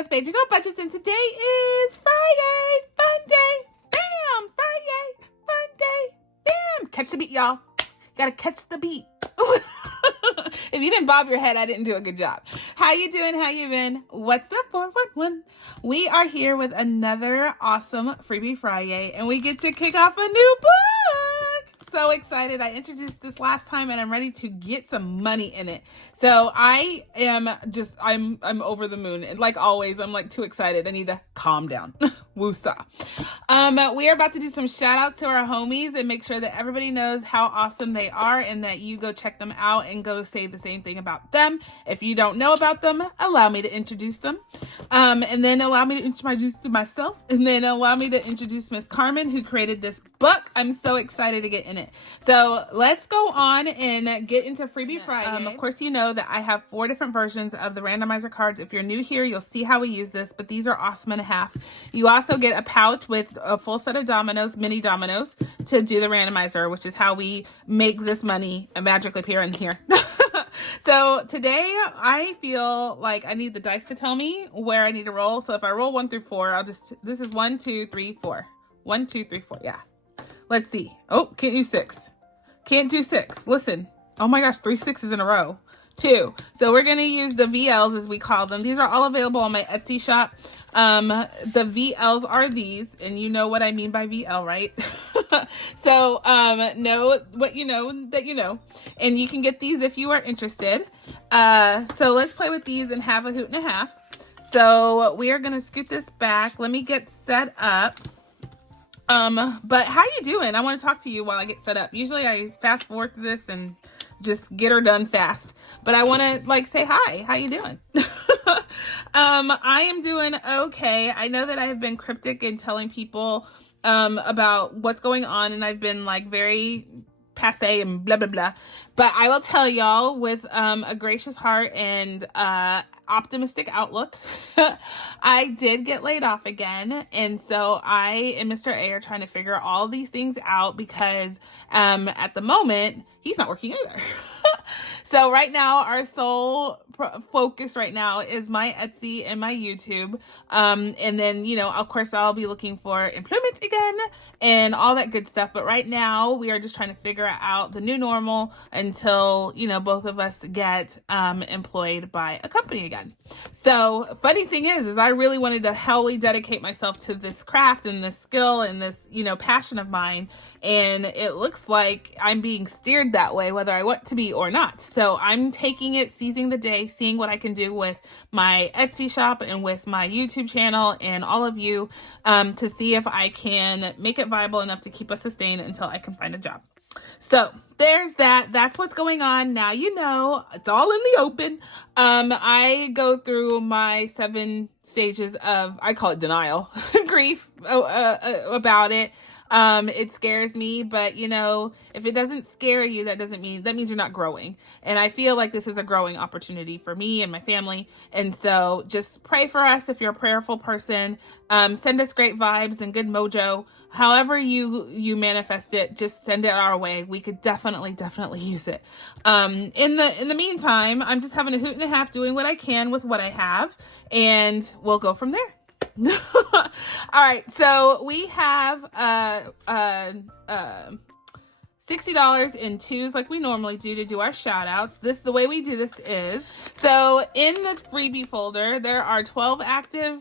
with Major Go Budgets, and today is Friday, fun day, bam, Friday, fun day, bam. Catch the beat, y'all. Gotta catch the beat. If you didn't bob your head, I didn't do a good job. How you doing? How you been? What's the 411? We are here with another awesome freebie Friday, and we get to kick off a new book. So excited. I introduced this last time and I'm ready to get some money in it. So I am just, I'm over the moon. And like always, I'm like too excited. I need to calm down. Woosah. We are about to do some shout outs to our homies and make sure that everybody knows how awesome they are and that you go check them out and go say the same thing about them. If you don't know about them, allow me to introduce them. And then allow me to introduce myself, and then allow me to introduce Miss Carmen, who created this book. I'm so excited to get in it. So let's go on and get into Freebie Friday. Of course, you know that I have 4 different versions of the randomizer cards. If you're new here, you'll see how we use this, but these are awesome and a half. You also get a pouch with a full set of dominoes, mini dominoes, to do the randomizer, which is how we make this money magically appear in here. So today I feel like I need the dice to tell me where I need to roll. So if I roll 1 through 4, this is 1, 2, 3, 4. 1, 2, 3, 4. Yeah. Let's see. Oh, can't do 6. Can't do 6. Listen. Oh my gosh, 3 6s in a row. 2. So we're going to use the VLs as we call them. These are all available on my Etsy shop. The VLs are these, and you know what I mean by VL, right? So, know what you know that you know, and you can get these if you are interested. So let's play with these and have a hoot and a half. So we are going to scoot this back. Let me get set up. But how you doing? I want to talk to you while I get set up. Usually I fast forward to this and just get her done fast, but I want to like say hi. How you doing? I am doing okay. I know that I have been cryptic in telling people about what's going on, and I've been like very passe and blah blah blah, but I will tell y'all with a gracious heart and optimistic outlook, I did get laid off again, and so I and Mr. A are trying to figure all these things out because at the moment he's not working either. So right now our sole focus right now is my Etsy and my YouTube, and then, you know, of course I'll be looking for employment again and all that good stuff, but right now we are just trying to figure out the new normal until, you know, both of us get employed by a company again. So funny thing is I really wanted to wholly dedicate myself to this craft and this skill and this, you know, passion of mine, and it looks like I'm being steered that way whether I want to be or not. So I'm taking it, seizing the day, seeing what I can do with my Etsy shop and with my YouTube channel and all of you, to see if I can make it viable enough to keep us sustained until I can find a job. So there's that. That's what's going on. Now you know, it's all in the open. I go through my 7 stages of, I call it denial, grief about it. It scares me, but you know, if it doesn't scare you, that means you're not growing. And I feel like this is a growing opportunity for me and my family. And so just pray for us if you're a prayerful person. Send us great vibes and good mojo. However you manifest it, just send it our way. We could definitely use it. In the meantime, I'm just having a hoot and a half, doing what I can with what I have, and we'll go from there. All right, so we have $60 in 2s like we normally do to do our shout outs. The way we do this is, so in the freebie folder there are 12 active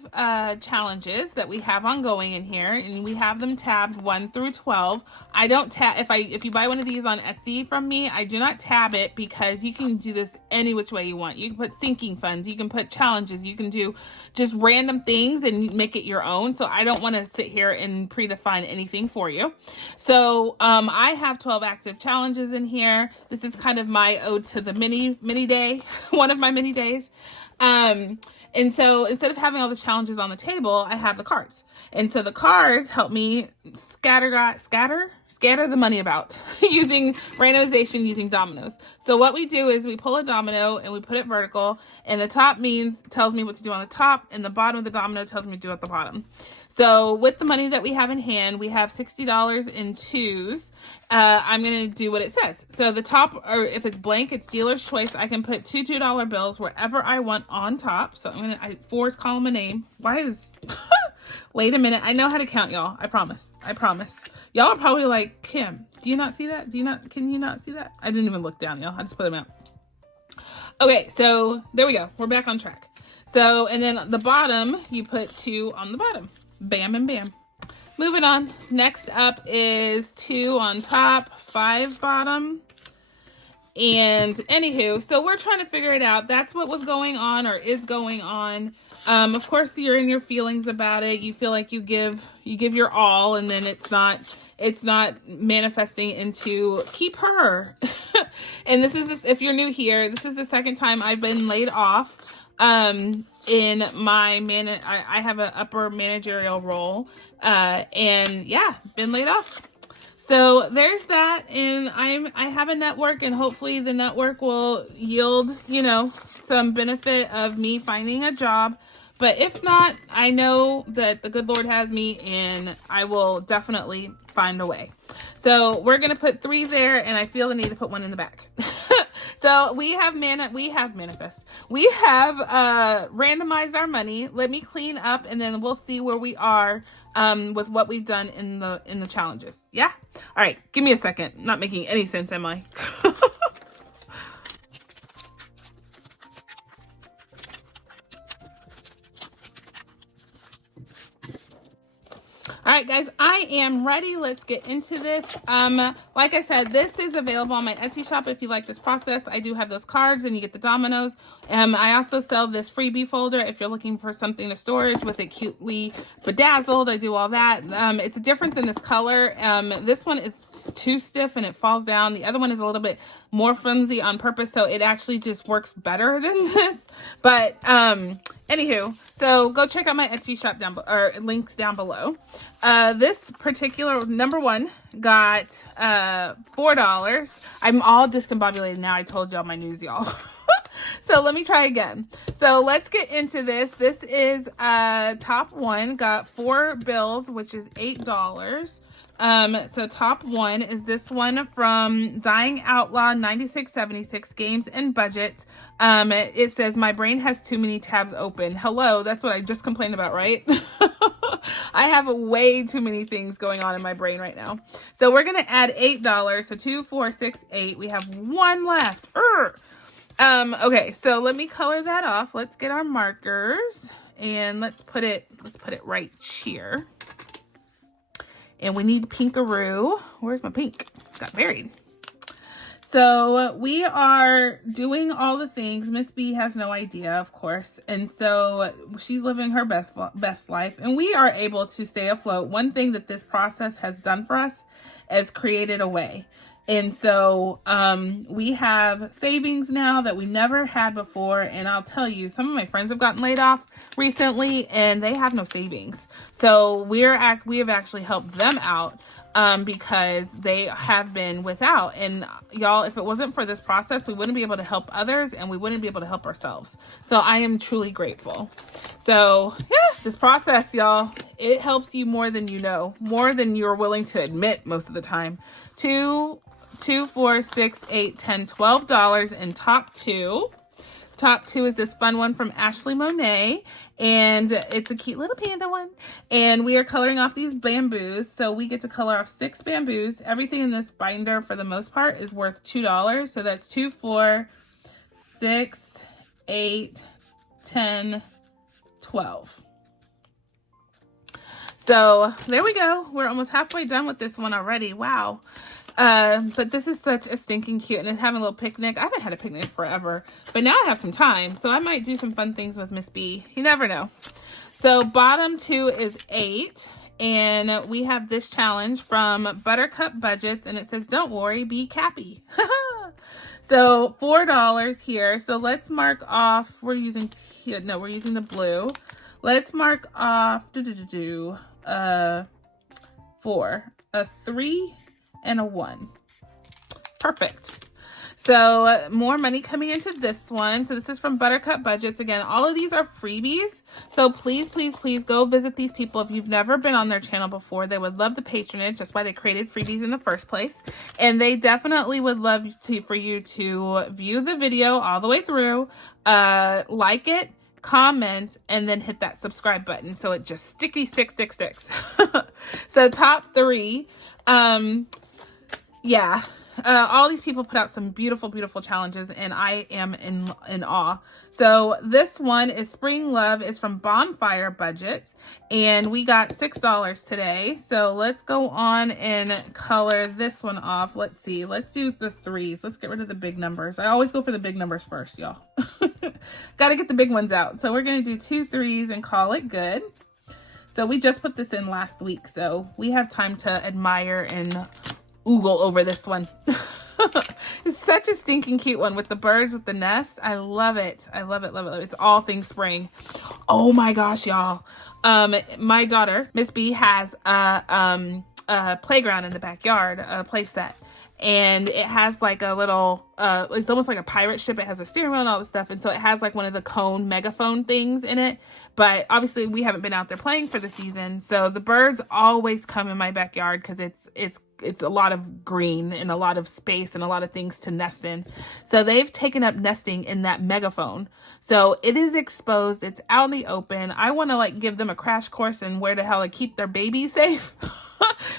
challenges that we have ongoing in here, and we have them tabbed 1 through 12. I don't tab, if you buy one of these on Etsy from me, I do not tab it because you can do this any which way you want. You can put sinking funds, you can put challenges, you can do just random things and make it your own. So I don't want to sit here and predefine anything for you. So I have 12 active challenges in here. This is kind of my ode to the mini day, one of my mini days. And so instead of having all the challenges on the table, I have the cards. And so the cards help me scatter the money about using randomization, using dominoes. So what we do is we pull a domino and we put it vertical, and the top tells me what to do on the top, and the bottom of the domino tells me to do at the bottom. So with the money that we have in hand, we have $60 in twos. I'm going to do what it says. So the top, or if it's blank, it's dealer's choice. I can put two $2 bills wherever I want on top. So I'm going to, fours column a name. Why is, wait a minute. I know how to count, y'all. I promise. I promise. Y'all are probably like, Kim, do you not see that? Can you not see that? I didn't even look down, y'all. I just put them out. Okay, so there we go. We're back on track. So, and then the bottom, you put 2 on the bottom. Bam and bam. Moving on. Next up is 2 on top, 5 bottom. And anywho, so we're trying to figure it out. That's what was going on or is going on. Of course, you're in your feelings about it. You feel like you give your all, and then it's not manifesting into keep her. And if you're new here, this is the second time I've been laid off. In my I have an upper managerial role, and yeah, been laid off. So there's that, and I have a network, and hopefully the network will yield, some benefit of me finding a job. But if not, I know that the good Lord has me, and I will definitely find a way. So we're gonna put 3 there, and I feel the need to put 1 in the back. So we have randomized our money. Let me clean up, and then we'll see where we are with what we've done in the challenges. Yeah. All right. Give me a second. Not making any sense, am I? All right, guys, I am ready. Let's get into this. Like I said, this is available on my Etsy shop if you like this process. I do have those cards, and you get the dominoes. I also sell this freebie folder if you're looking for something to storage with it cutely bedazzled. I do all that. It's different than this color. This one is too stiff and it falls down. The other one is a little bit more flimsy on purpose, so it actually just works better than this. But anywho, so go check out my Etsy shop links down below. This particular number 1 got $4. I'm all discombobulated now. I told y'all my news, y'all. So let me try again. So let's get into this. This is top 1 got 4 bills, which is $8. So top 1 is this one from Dying Outlaw 9676 Games and Budget. It says, my brain has too many tabs open. Hello, that's what I just complained about, right? I have way too many things going on in my brain right now. So we're going to add $8. So 2, 4, 6, 8. We have 1 left. Okay, so let me color that off. Let's get our markers, and let's put it right here. And we need pinkaroo. Where's my pink? It got buried. So we are doing all the things. Miss B has no idea, of course. And so she's living her best life. And we are able to stay afloat. One thing that this process has done for us is created a way. And so we have savings now that we never had before. And I'll tell you, some of my friends have gotten laid off recently and they have no savings. So we have actually helped them out because they have been without. And y'all, if it wasn't for this process, we wouldn't be able to help others and we wouldn't be able to help ourselves. So I am truly grateful. So yeah, this process, y'all, it helps you more than you know, more than you're willing to admit most of the time. $2, 4, 6, 8, 10, $12 in top 2. Top 2 is this fun one from Ashley Monet, and it's a cute little panda one. And we are coloring off these bamboos, so we get to color off 6 bamboos. Everything in this binder, for the most part, is worth $2. So that's 2, 4, 6, 8, 10, 12. So there we go. We're almost halfway done with this one already. Wow. But this is such a stinking cute, and it's having a little picnic. I haven't had a picnic forever, but now I have some time, so I might do some fun things with Miss B. You never know. So bottom 2 is 8, and we have this challenge from Buttercup Budgets, and it says, don't worry, be Cappy. So $4 here. So let's mark off, we're using the blue. Let's mark off 4, a 3, and a 1. Perfect. So more money coming into this one. So this is from Buttercup Budgets. Again, all of these are freebies. So please, please, please go visit these people. If you've never been on their channel before, they would love the patronage. That's why they created freebies in the first place. And they definitely would love for you to view the video all the way through, like it, comment, and then hit that subscribe button so it just sticks. So top 3, yeah, all these people put out some beautiful challenges, and I am in awe. So this one is Spring Love, is from Bonfire Budgets, and we got $6 today. So let's go on and color this one off. Let's see, let's do the 3s. Let's get rid of the big numbers. I always go for the big numbers first, y'all. Got to get the big ones out. So we're going to do 2 3s and call it good. So we just put this in last week, so we have time to admire and oogle over this one. It's such a stinking cute one with the birds with the nest. I love it. I love it. It's all things spring. Oh my gosh, y'all. My daughter, Miss B, has a playground in the backyard, a play set. And it has like a little, it's almost like a pirate ship. It has a steering wheel and all this stuff. And so it has like one of the cone megaphone things in it. But obviously we haven't been out there playing for the season. So the birds always come in my backyard because it's a lot of green and a lot of space and a lot of things to nest in. So they've taken up nesting in that megaphone. So it is exposed. It's out in the open. I want to like give them a crash course in where the hell to keep their babies safe.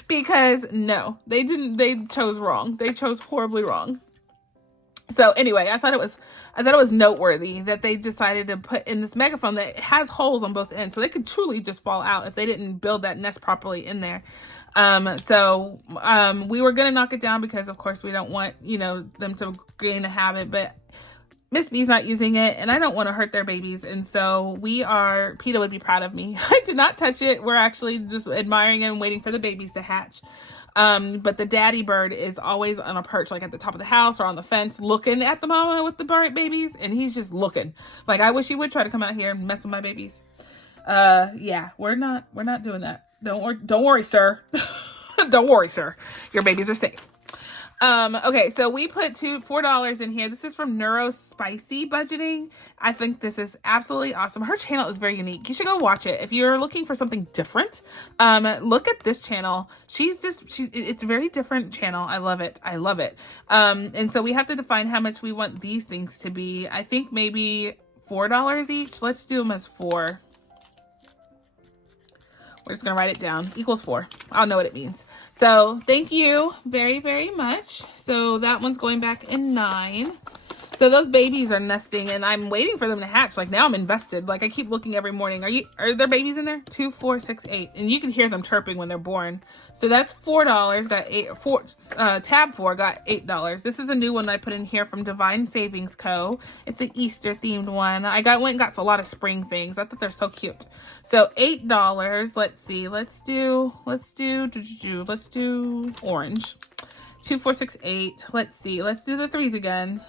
Because no, they chose wrong. They chose horribly wrong. So anyway, I thought it was noteworthy that they decided to put in this megaphone that has holes on both ends, so they could truly just fall out if they didn't build that nest properly in there. We were gonna knock it down because of course we don't want, them to gain a habit, but Miss B's not using it and I don't want to hurt their babies. And so PETA would be proud of me. I did not touch it. We're actually just admiring and waiting for the babies to hatch. But the daddy bird is always on a perch, like at the top of the house or on the fence, looking at the mama with the babies. And he's just looking like, I wish he would try to come out here and mess with my babies. Yeah, we're not doing that. Don't worry, sir. Don't worry, sir. Your babies are safe. Okay, so we put $4 in here. This is from Neuro Spicy Budgeting. I think this is absolutely awesome. Her channel is very unique. You should go watch it. If you're looking for something different, look at this channel. It's a very different channel. I love it. And so we have to define how much we want these things to be. I think maybe $4 each. Let's do them as 4. We're just going to write it down. Equals 4. I'll know what it means. So thank you very, very much. So that one's going back in 9. So those babies are nesting and I'm waiting for them to hatch. Like now I'm invested. Like I keep looking every morning. Are there babies in there? 2, 4, 6, 8. And you can hear them chirping when they're born. So that's $4. Got tab 4 got $8. This is a new one I put in here from Divine Savings Co. It's an Easter themed one. I went and got a lot of spring things. I thought they're so cute. So $8. Let's see. Let's do orange. 2, 4, 6, 8. Let's see. Let's do the 3s again.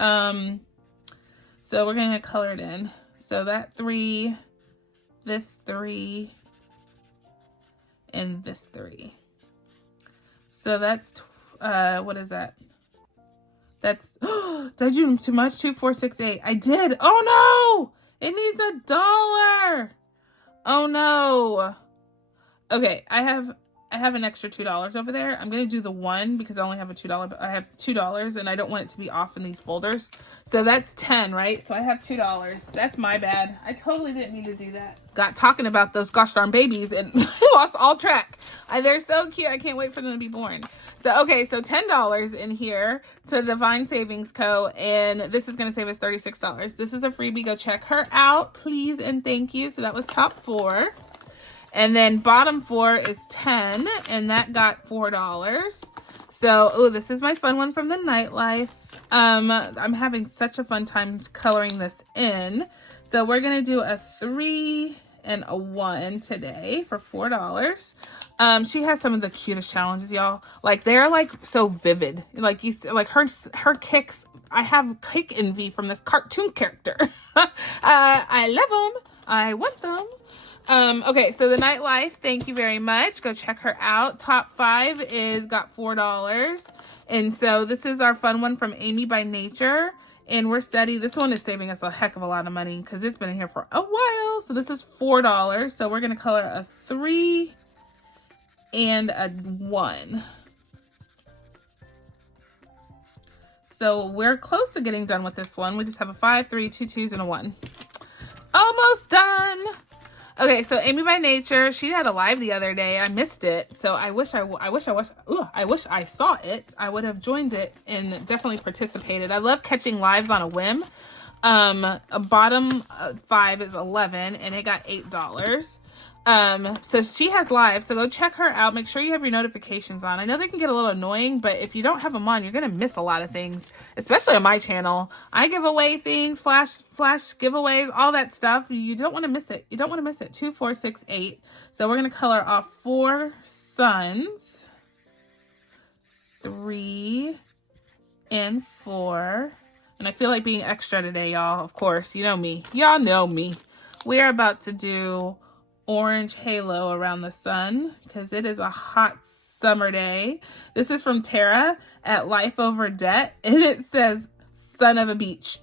So we're going to color it in. So that 3, this 3, and this 3. So that's, what is that? That's, did I do too much? 2, 4, 6, 8. I did. Oh no! It needs $1. Oh no. Okay, I have an extra $2 over there. I'm going to do the 1 because I only have a $2, but I have $2 and I don't want it to be off in these folders. So that's 10, right? So I have $2. That's my bad. I totally didn't mean to do that. Got talking about those gosh darn babies and lost all track. They're so cute. I can't wait for them to be born. So, okay, so $10 in here to Divine Savings Co. And this is going to save us $36. This is a freebie. Go check her out, please and thank you. So that was top 4. And then bottom 4 is 10, and that got $4. So, oh, this is my fun one from the nightlife. I'm having such a fun time coloring this in. So we're going to do a 3 and a 1 today for $4. She has some of the cutest challenges, y'all. Like, they're like so vivid. Like her kicks. I have kick envy from this cartoon character. I love them. I want them. Okay, so the Nightlife, thank you very much. Go check her out. Top 5 is got $4. And so this is our fun one from Amy by Nature. And we're steady. This one is saving us a heck of a lot of money because it's been in here for a while. So this is $4. So we're going to color a 3 and a 1. So we're close to getting done with this one. We just have a 5, 3, 2 2s, and a 1. Almost done. Okay, so Amy by Nature, she had a live the other day. I missed it, so I wish I saw it. I would have joined it and definitely participated. I love catching lives on a whim. A bottom 5 is 11, and it got $8. So she has live, so go check her out. Make sure you have your notifications on. I know they can get a little annoying, but if you don't have them on, you're gonna miss a lot of things, especially on my channel. I give away things, flash giveaways, all that stuff. You don't want to miss it. You don't want to miss it. 2, 4, 6, 8. So we're gonna color off 4 suns, 3 and 4. And I feel like being extra today, y'all. Of course, you know me. Y'all know me. We are about to do orange halo around the sun because it is a hot summer day. This is from Tara at Life Over Debt, and it says son of a beach.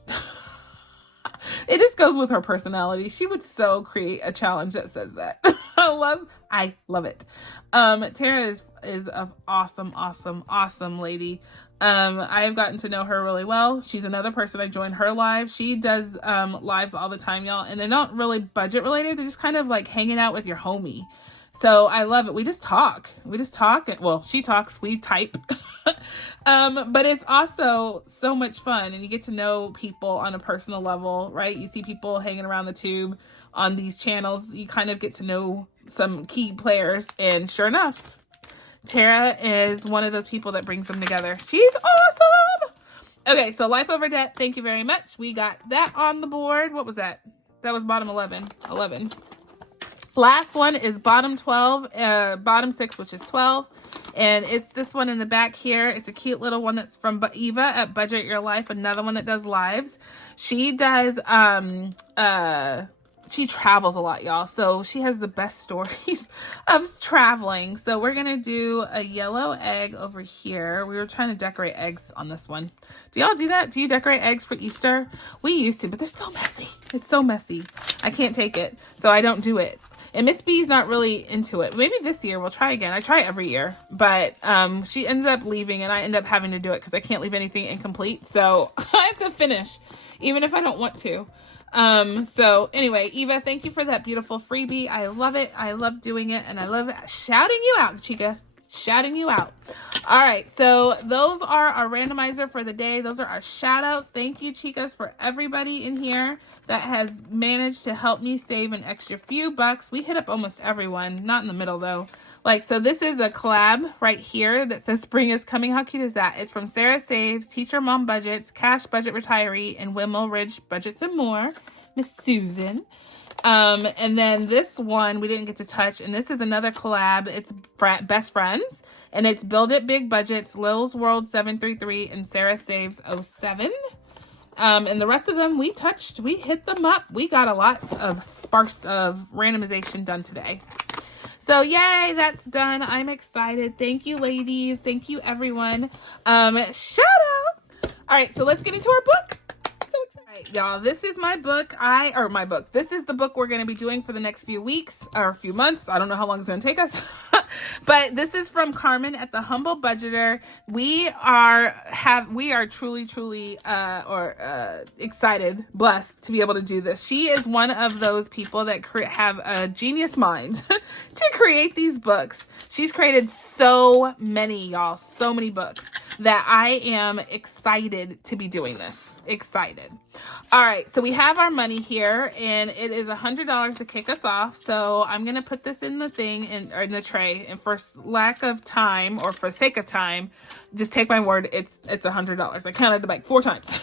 It just goes with her personality. She would so create a challenge that says that. I love it. Tara is an awesome lady. I've gotten to know her really well. She's another person I joined her live. She does lives all the time, y'all, and they're not really budget related. They're just kind of like hanging out with your homie. So I love it. We just talk. Well, she talks, we type. But it's also so much fun, and you get to know people on a personal level, right? You see people hanging around the tube on these channels. You kind of get to know some key players, and sure enough, Tara is one of those people that brings them together. She's awesome. Okay, so Life Over Debt, thank you very much. We got that on the board. What was that? That was bottom 11. Last one is bottom 12, bottom 6, which is 12. And it's this one in the back here. It's a cute little one that's from Eva at Budget Your Life, another one that does lives. She does, she travels a lot, y'all. So she has the best stories of traveling. So we're going to do a yellow egg over here. We were trying to decorate eggs on this one. Do y'all do that? Do you decorate eggs for Easter? We used to, but they're so messy. It's so messy. I can't take it. So I don't do it. And Miss B's not really into it. Maybe this year we'll try again. I try every year, but she ends up leaving and I end up having to do it because I can't leave anything incomplete. So I have to finish, even if I don't want to. So anyway, Eva, thank you for that beautiful freebie. I love it. I love doing it. And I love shouting you out, chica. Shouting you out. All right. So those are our randomizer for the day. Those are our shout outs. Thank you, chicas, for everybody in here that has managed to help me save an extra few bucks. We hit up almost everyone, not in the middle though. Like, so this is a collab right here that says spring is coming. How cute is that? It's from Sarah Saves, Teacher Mom Budgets, Cash Budget Retiree, and Wimble Ridge Budgets and More, Miss Susan. And then this one we didn't get to touch, and this is another collab. It's Best Friends, and it's Build It Big Budgets, Lil's World 733, and Sarah Saves 07. And the rest of them we touched, we hit them up. We got a lot of sparse of randomization done today. So yay, that's done. I'm excited. Thank you, ladies. Thank you, everyone. Shout out. All right, so let's get into our book. So excited. Y'all, this is my book. This is the book we're going to be doing for the next few weeks or a few months. I don't know how long it's going to take us. But this is from Carmen at The Humble Budgeter. We are truly excited, blessed to be able to do this. She is one of those people that have a genius mind to create these books. She's created so many, y'all, so many books that I am excited to be doing this. Excited. All right, so we have our money here, and it is $100 to kick us off. So I'm gonna put this in the thing in the tray, and for lack of time or for sake of time, just take my word, it's $100. I counted it like 4 times.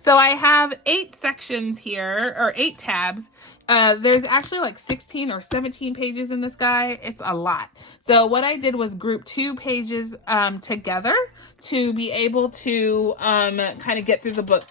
So I have 8 sections here, or 8 tabs. There's actually like 16 or 17 pages in this guy. It's a lot. So what I did was group 2 pages together to be able to kind of get through the book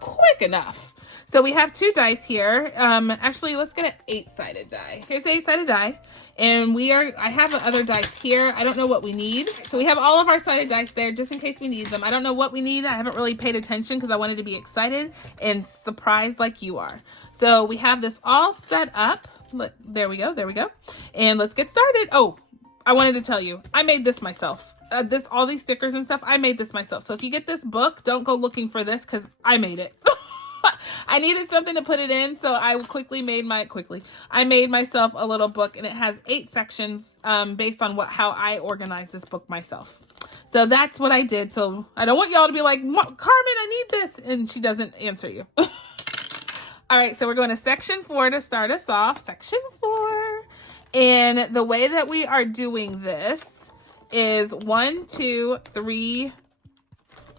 quick enough. So we have 2 dice here. Actually, let's get an 8-sided die. Here's the 8-sided die. And I have other dice here. I don't know what we need. So we have all of our sided dice there just in case we need them. I don't know what we need. I haven't really paid attention because I wanted to be excited and surprised like you are. So we have this all set up. Look, there we go. There we go. And let's get started. Oh, I wanted to tell you, I made this myself. All these stickers and stuff, I made this myself. So if you get this book, don't go looking for this because I made it. I needed something to put it in, so I I made myself a little book, and it has 8 sections based on how I organize this book myself. So that's what I did. So I don't want y'all to be like, Carmen, I need this, and she doesn't answer you. All right, so we're going to section 4 to start us off. Section 4. And the way that we are doing this is 1, 2, 3,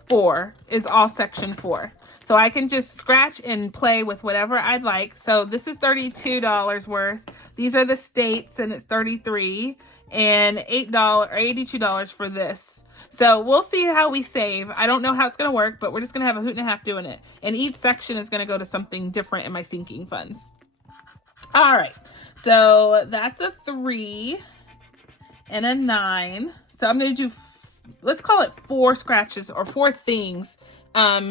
4 is all section 4. So I can just scratch and play with whatever I'd like. So this is $32 worth. These are the states, and it's $33 and $8 or $82 for this. So we'll see how we save. I don't know how it's going to work, but we're just going to have a hoot and a half doing it. And each section is going to go to something different in my sinking funds. All right. So that's a 3 and a 9. So I'm going to do, let's call it 4 scratches or 4 things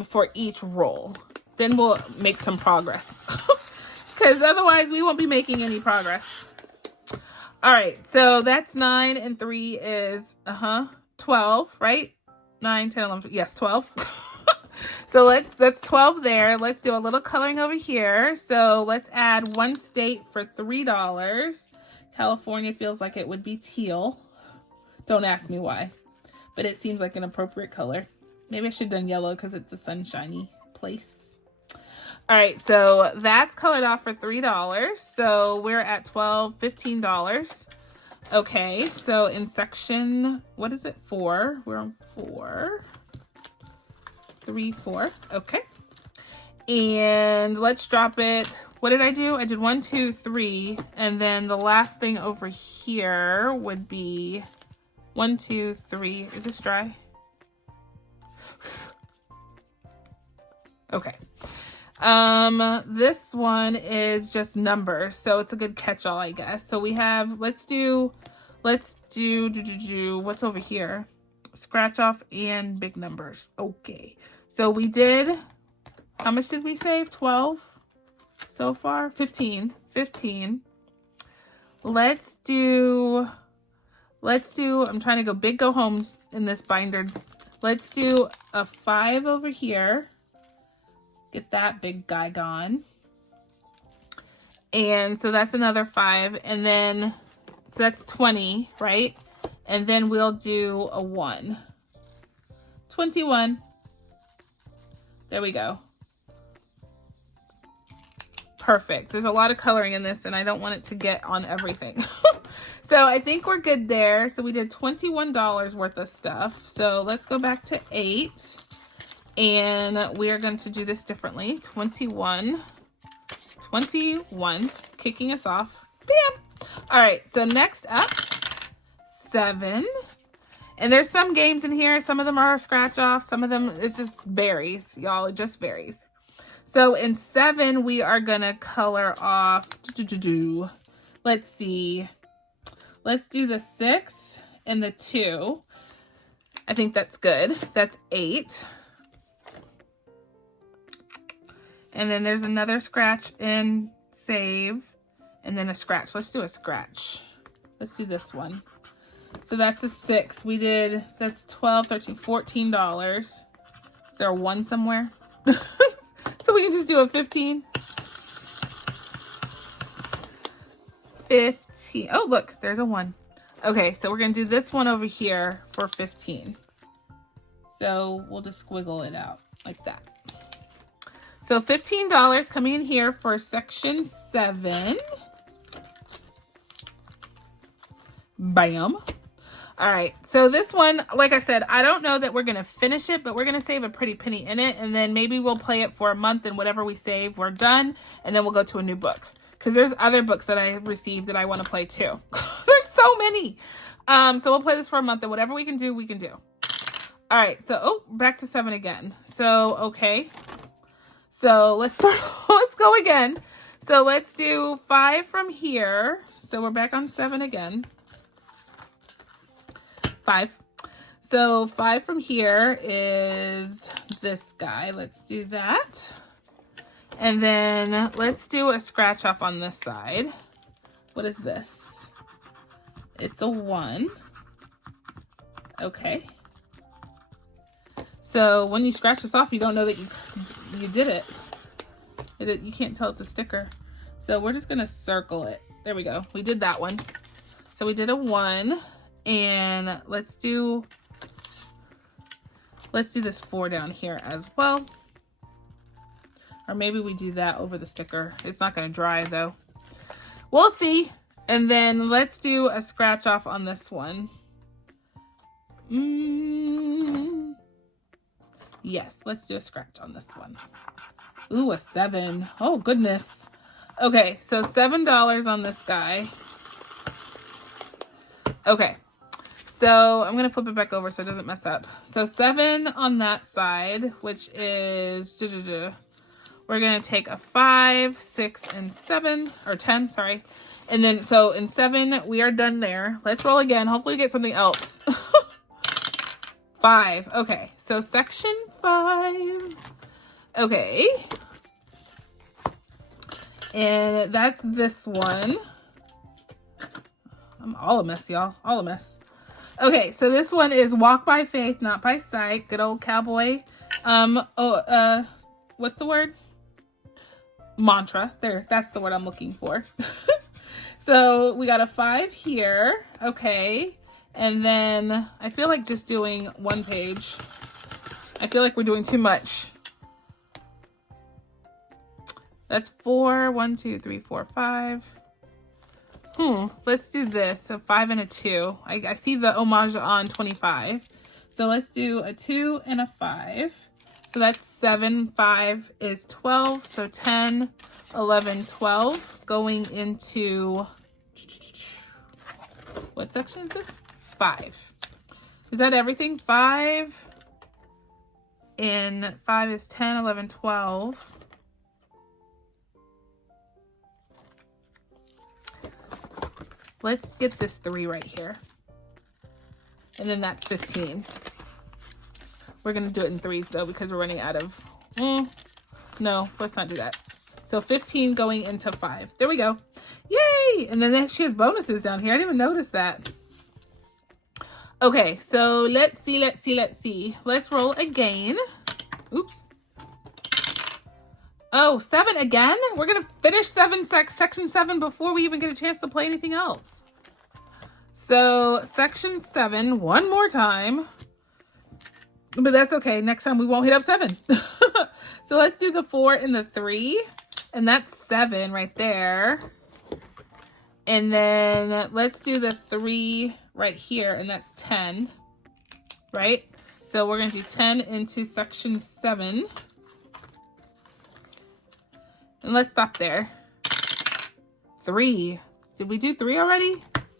for each roll. Then we'll make some progress because otherwise we won't be making any progress. All right, so that's 9 and 3 is 12, right? 9, 10, 11, yes, 12. So that's 12 there. Let's do a little coloring over here. So let's add 1 state for $3. California feels like it would be teal. Don't ask me why, but it seems like an appropriate color. Maybe I should have done yellow because it's a sunshiny place. All right, so that's colored off for $3. So we're at $15. Okay, so in section, what is it, 4? We're on 4. 3, 4, okay. And let's drop it. What did I do? I did 1, 2, 3. And then the last thing over here would be 1, 2, 3. Is this dry? Okay. This one is just numbers, so it's a good catch-all, I guess. So we have, let's do what's over here? Scratch off and big numbers. Okay. So we did, how much did we save? 12 so far? 15. 15. Let's do, I'm trying to go big, go home in this binder. Let's do a 5 over here. Get that big guy gone. And so that's another 5. And then, so that's 20, right? And then we'll do a 1. 21. There we go. Perfect. There's a lot of coloring in this, and I don't want it to get on everything. So I think we're good there. So we did $21 worth of stuff. So let's go back to 8. And we are going to do this differently. 21, kicking us off. Bam! All right, so next up, 7. And there's some games in here. Some of them are scratch off. Some of them, it just varies, y'all. It just varies. So in 7, we are going to color off, let's see. Let's do the 6 and the 2. I think that's good. That's 8. And then there's another scratch and save, and then a scratch. Let's do a scratch. Let's do this one. So that's a 6. We did, that's $12, $13, $14. Is there a 1 somewhere? So we can just do a 15. 15. Oh, look, there's a 1. Okay, so we're going to do this one over here for 15. So we'll just squiggle it out like that. So $15 coming in here for section 7. Bam. All right, so this one, like I said, I don't know that we're going to finish it, but we're going to save a pretty penny in it, and then maybe we'll play it for a month, and whatever we save, we're done, and then we'll go to a new book. Because there's other books that I received that I want to play too. There's so many. So we'll play this for a month, and whatever we can do, we can do. All right, so, back to 7 again. So, okay. So let's start, let's go again. So let's do 5 from here. So we're back on 7 again. 5. So 5 from here is this guy. Let's do that. And then let's do a scratch off on this side. What is this? It's a 1. Okay. So when you scratch this off, you don't know that you did it. You can't tell it's a sticker. So we're just gonna circle it. There we go. We did that one. So we did a 1, and let's do this 4 down here as well. Or maybe we do that over the sticker. It's not gonna dry though. We'll see. And then let's do a scratch off on this one. Yes, let's do a scratch on this one. Ooh, a 7. Oh, goodness. Okay, so $7 on this guy. Okay, so I'm going to flip it back over so it doesn't mess up. So 7 on that side, which is... We're going to take a 5, 6, and 7, or 10, sorry. And then, so in 7, we are done there. Let's roll again. Hopefully we get something else. 5. Okay, so section 5. Okay. And that's this one. I'm all a mess, y'all. All a mess. Okay, so this one is walk by faith, not by sight. Good old cowboy. What's the word? Mantra. There, that's the word I'm looking for. So we got a 5 here. Okay. And then I feel like just doing 1 page. I feel like we're doing too much. That's 4. 1, 2, 3, 4, 5. Let's do this. A 5 and a 2. I see the homage on 25. So let's do a 2 and a 5. So that's 7. 5 is 12. So 10, 11, 12. Going into... What section is this? 5. Is that everything? 5. And 5 is 10, 11, 12. Let's get this 3 right here. And then that's 15. We're going to do it in 3s though because we're running out of... No, let's not do that. So 15 going into 5. There we go. Yay! And then she has bonuses down here. I didn't even notice that. Okay, so let's see. Let's roll again. Oops. Oh, 7 again? We're going to finish section 7 before we even get a chance to play anything else. So section 7, one more time. But that's okay. Next time we won't hit up 7. So let's do the 4 and the 3. And that's 7 right there. And then let's do the 3 right here. And that's 10. Right? So we're going to do 10 into section 7. And let's stop there. 3. Did we do 3 already?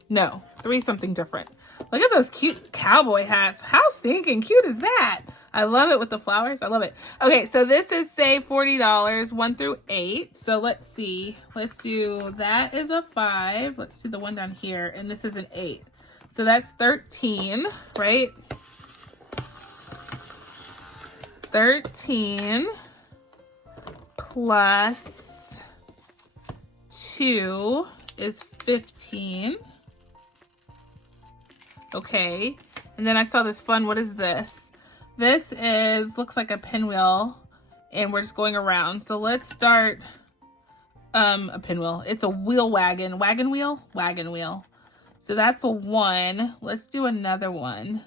No. 3 something different. Look at those cute cowboy hats. How stinking cute is that? I love it with the flowers. I love it. Okay, so this is say $40, 1 through 8. So let's see. Let's do, that is a 5. Let's do the one down here. And this is an 8. So that's 13, right? 13 plus 2 is 15. Okay. And then I saw this fun, what is this? This is, looks like a pinwheel, and we're just going around. So let's start a pinwheel. It's a wheel wagon. Wagon wheel? Wagon wheel. So that's a 1. Let's do another one.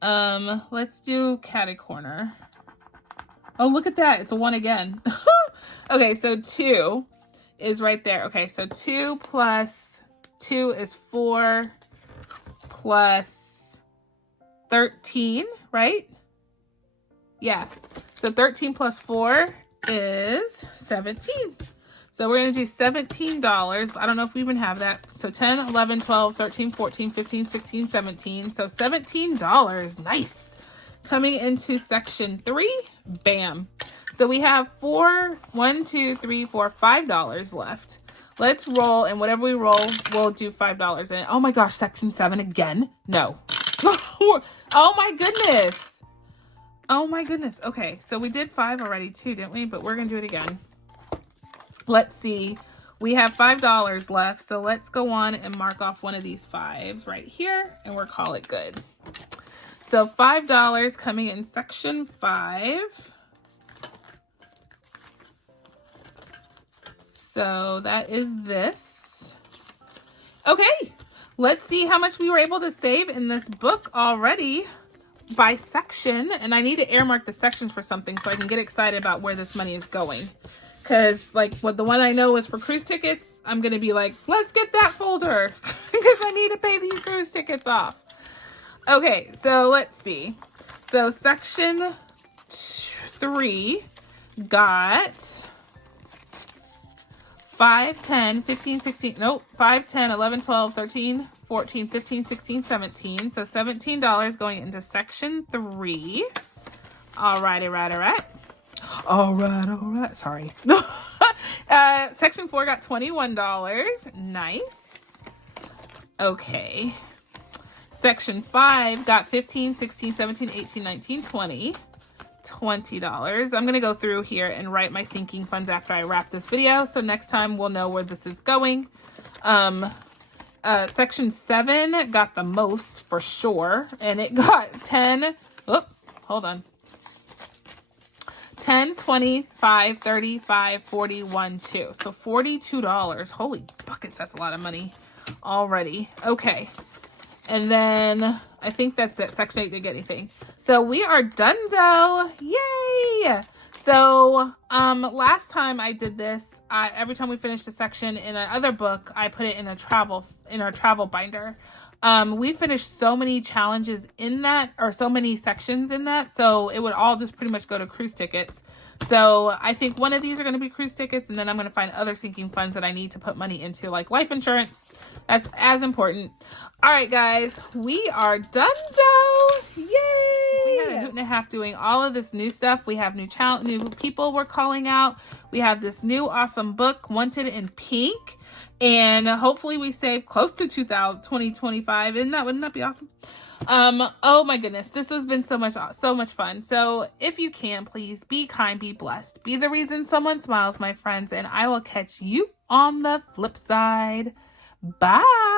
Let's do catty corner. Oh, look at that. It's a 1 again. Okay, so 2 is right there. Okay, so 2 plus 2 is 4 plus 13, right? Yeah. So 13 plus 4 is 17. So we're going to do $17. I don't know if we even have that. So 10, 11, 12, 13, 14, 15, 16, 17. So $17. Nice. Coming into section 3. Bam. So we have $5 left. Let's roll, and whatever we roll, we'll do $5 in it. Oh my gosh, section 7 again? No. Oh my goodness. Oh my goodness. Okay, so we did 5 already too, didn't we? But we're gonna do it again. Let's see. We have $5 left, so let's go on and mark off one of these 5s right here, and we'll call it good. So $5 coming in section 5. So that is this. Okay, let's see how much we were able to save in this book already by section. And I need to earmark the sections for something so I can get excited about where this money is going. Because like what the one I know is for cruise tickets, I'm going to be like, let's get that folder because I need to pay these cruise tickets off. Okay, so let's see. So section 3 got 5, 10, 15, 16, nope, 5, 10, 11, 12, 13, 14, 15, 16, 17. So $17 going into section 3. All right. Sorry. Section 4 got $21. Nice. Okay. Section 5 got 15, 16, 17, 18, 19, 20. $20. I'm going to go through here and write my sinking funds after I wrap this video. So next time we'll know where this is going. Section 7 got the most for sure. And it got 10. Oops, hold on. 10, 25, 35, 41, 2. So $42. Holy buckets, that's a lot of money already. Okay. And then I think that's it. Section 8 didn't get anything. So we are donezo. Yay! So last time I did this, every time we finished a section in another book, I put it in our travel binder. We finished so many challenges in that, or so many sections in that, so it would all just pretty much go to cruise tickets. So I think one of these are going to be cruise tickets, and then I'm going to find other sinking funds that I need to put money into, like life insurance. That's as important. All right, guys, we are donezo. Yay! We had a hoot and a half doing all of this new stuff. We have new people we're calling out. We have this new awesome book, Wanted in Pink. And hopefully we save close to 2025. Wouldn't that be awesome? Oh my goodness, this has been so much fun. So if you can, please be kind, be blessed, be the reason someone smiles, my friends, and I will catch you on the flip side. Bye.